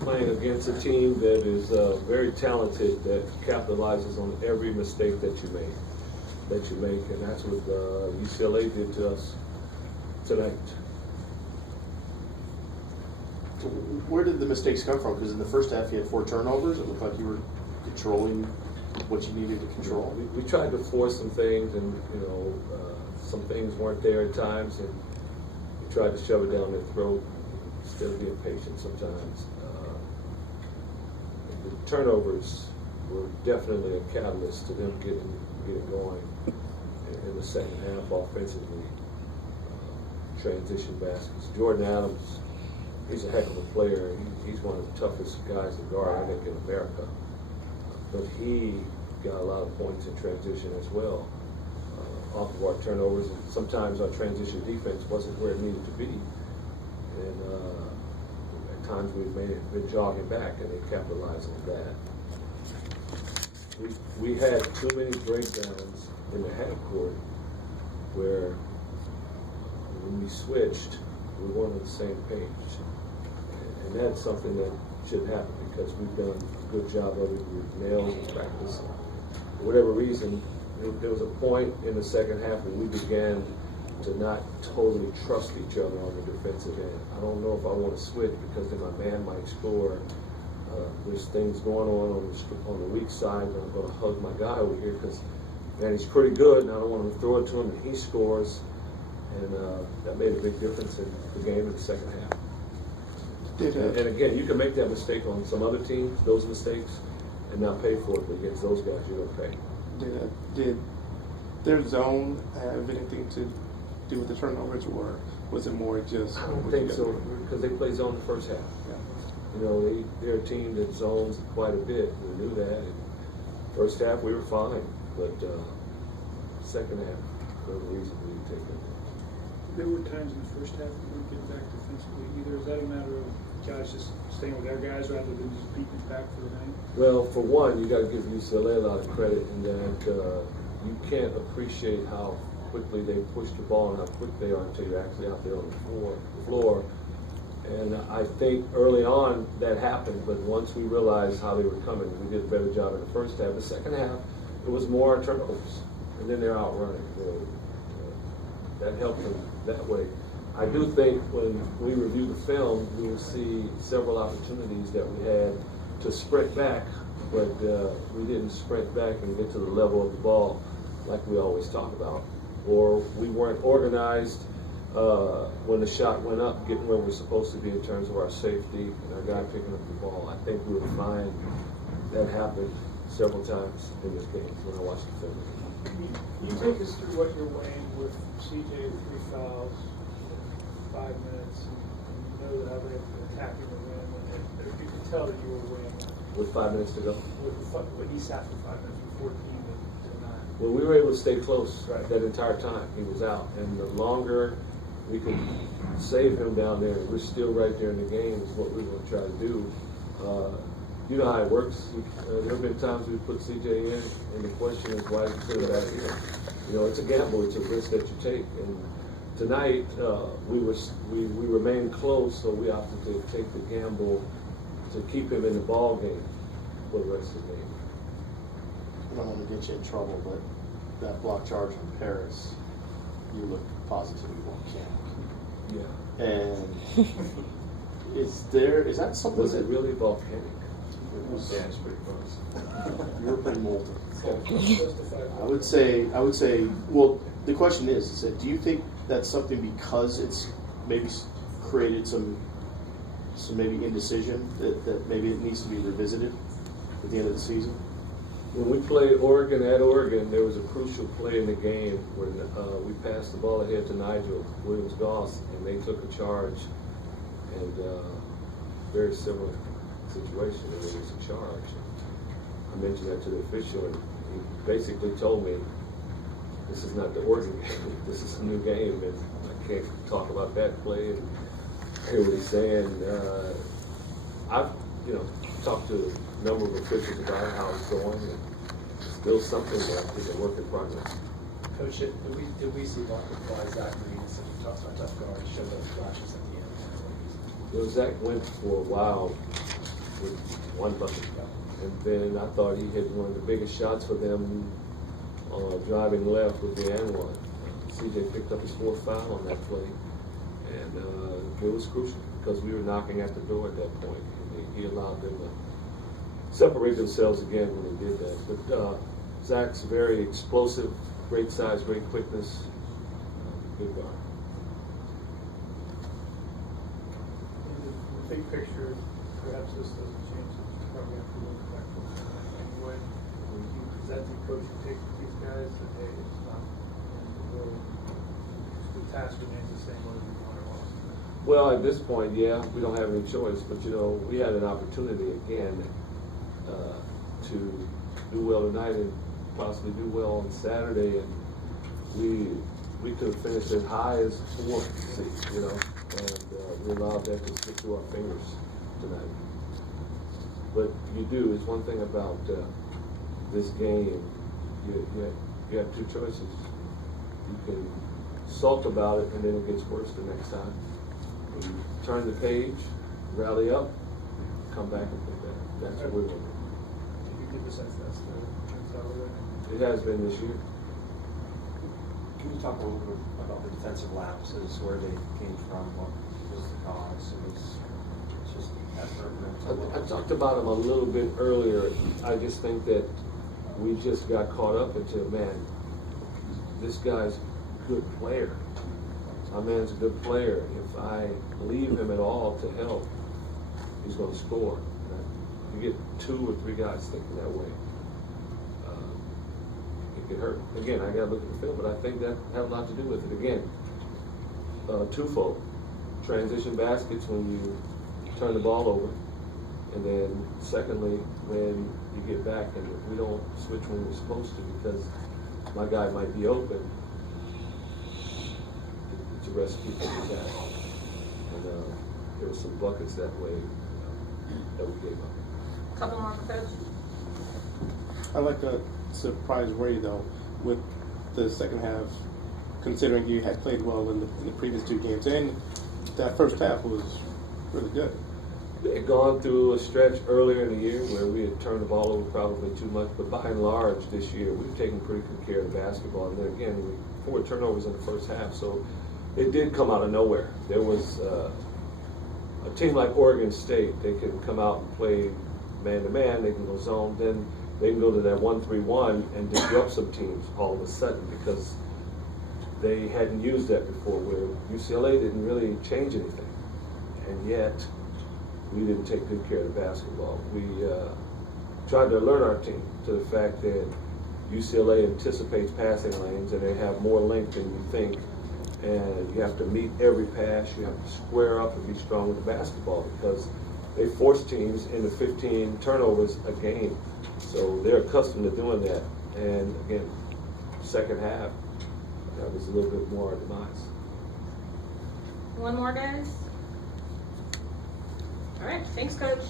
playing against a team that is very talented, that capitalizes on every mistake that you make. And that's what UCLA did to us tonight. So where did the mistakes come from? Because in the first half you had 4 turnovers. It looked like you were controlling what you needed to control. We tried to force some things, and some things weren't there at times, and we tried to shove it down their throat instead of being patient sometimes. The turnovers were definitely a catalyst to them getting going in the second half offensively. Transition baskets. Jordan Adams, he's a heck of a player. He's one of the toughest guys to guard, I think, in America. But he got a lot of points in transition as well. Off of our turnovers, and sometimes our transition defense wasn't where it needed to be. And at times we've been jogging back, and they capitalized on that. We had too many breakdowns in the half court where when we switched, we weren't on the same page. And that's something that should happen because we've done a good job of it with nails in practice. For whatever reason, there was a point in the second half when we began to not totally trust each other on the defensive end. I don't know if I want to switch because then my man might score. There's things going on the weak side, and I'm going to hug my guy over here because, man, he's pretty good, and I don't want to throw it to him, and he scores. And that made a big difference in the game in the second half. And again, you can make that mistake on some other teams, those mistakes, and not pay for it, but against those guys, you don't pay. Did their zone have anything to do with the turnovers, or was it more just? I don't think so, because they play zone the first half. Yeah. They're a team that zones quite a bit. We knew that. And first half, we were fine, but second half, for whatever reason, we didn't take it. There were times in the first half we would get back defensively. Either is that a matter of guys just staying with their guys rather than just beating back for the night? Well, for one, you got to give UCLA a lot of credit in that you can't appreciate how quickly they push the ball and how quick they are until you're actually out there on the floor. And I think early on that happened, but once we realized how they were coming, we did a better job in the first half. The second half, it was more turnovers, and then they're out running. That helped them that way. I do think when we review the film, we will see several opportunities that we had to sprint back, but we didn't sprint back and get to the level of the ball like we always talk about. Or we weren't organized when the shot went up, getting where we're supposed to be in terms of our safety and our guy picking up the ball. I think we were fine. That happened several times in this game when I watched the film. Can you take us through what you're weighing with CJ 3 fouls, 5 minutes, and you know that I've been attacking the rim, and if you could tell that you were weighing With 5 minutes to go. When he sat for 5 minutes, from 14 to 9. Well, we were able to stay close that entire time. He was out, and the longer we could save him down there, we're still right there in the game, is what we're going to try to do. You know how it works. There have been times we put CJ in, and the question is, why is he put it back in? It's a gamble. It's a risk that you take. And tonight, we remained close, so we opted to take the gamble to keep him in the ball game for the rest of the game. I don't want to get you in trouble, but that block charge from Paris, you look positively volcanic. Yeah. And is that something? Was it really volcanic? Yeah, it's pretty close. You were pretty molten. I would say. Well, the question is that do you think that's something because it's maybe created some maybe indecision that maybe it needs to be revisited at the end of the season? When we played Oregon at Oregon, there was a crucial play in the game where we passed the ball ahead to Nigel Williams-Goss, and they took a charge, and very similar situation. There was a charge. I mentioned that to the official, and he basically told me, "This is not the Oregon game. This is a new game, and I can't talk about that play." And hear what he's saying. I've talked to a number of officials about how it's going, and it's still something that is a work in progress. Coach, did we see why Zach Green is such a tough guard show those flashes at the end? Zach went for a while with one bucket. And then I thought he hit one of the biggest shots for them driving left with the and one. CJ picked up his fourth foul on that play, and it was crucial because we were knocking at the door at that point, and he allowed them to separate themselves again when they did that. But Zach's very explosive, great size, great quickness, good guard. In the big picture, perhaps this doesn't change it. You probably have to look back anyway. Is that the approach you take with these guys? That hey, it's not the task remains the same whether we won or lost. Well, at this point, yeah, we don't have any choice. But you know, we had an opportunity again to do well tonight and possibly do well on Saturday, and we could have finished as high as 4 seed, you know, and we allowed that to slip through our fingers tonight. But you do. It's one thing about this game. You have two choices. You can sulk about it, and then it gets worse the next time. You turn the page, rally up, come back and play better. That's what we're going to do. You get the sense that's the mentality. It has been this year. Can you talk a little bit about the defensive lapses, where they came from, what was the cause? It was just effort. I talked about them a little bit earlier. I just think that we just got caught up into, man, this guy's a good player. My man's a good player. If I leave him at all to help, he's going to score. You get 2 or 3 guys thinking that way, it could hurt. Again, I got to look at the film, but I think that had a lot to do with it. Again, twofold. Transition baskets when you turn the ball over, and then secondly, when you get back and we don't switch when we're supposed to because my guy might be open. It's a recipe for disaster. And there were some buckets that way that we gave up. Couple more, Coach. I'd like to surprise Ray, though, with the second half, considering you had played well in the previous 2 games, and that first half was really good. We had gone through a stretch earlier in the year where we had turned the ball over probably too much, but by and large this year we've taken pretty good care of the basketball. And then again, 4 turnovers in the first half, so it did come out of nowhere. There was a team like Oregon State, they can come out and play man-to-man, they can go zone, then they can go to that 1-3-1 and disrupt some teams all of a sudden because they hadn't used that before, where UCLA didn't really change anything. And yet, we didn't take good care of the basketball. We tried to alert our team to the fact that UCLA anticipates passing lanes and they have more length than you think. And you have to meet every pass, you have to square up and be strong with the basketball because they force teams into 15 turnovers a game. So they're accustomed to doing that. And again, second half, that was a little bit more our demise. One more, guys. All right. Thanks, Coach.